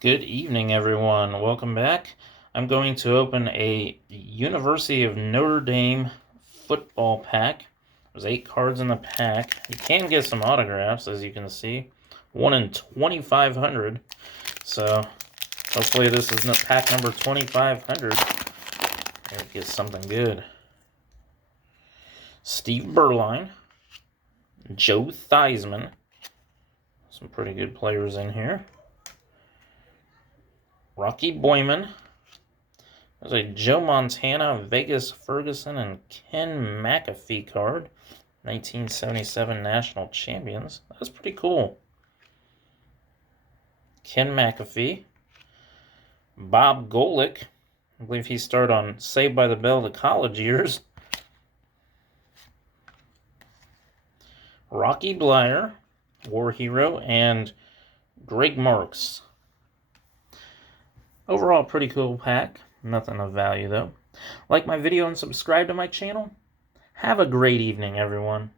Good evening, everyone. Welcome back. I'm going to open a University of Notre Dame football pack. There's 8 cards in the pack. You can get some autographs, as you can see. 1 in 2,500. So, hopefully this is pack number 2,500. It gets something good. Steve Berline. Joe Theismann. Some pretty good players in here. Rocky Boyman. There's a Joe Montana, Vegas Ferguson, and Ken McAfee card. 1977 National Champions. That's pretty cool. Ken McAfee. Bob Golick. I believe he starred on Saved by the Bell the college years. Rocky Bleier, War Hero, and Greg Marks. Overall, pretty cool pack. Nothing of value, though. Like my video and subscribe to my channel. Have a great evening, everyone.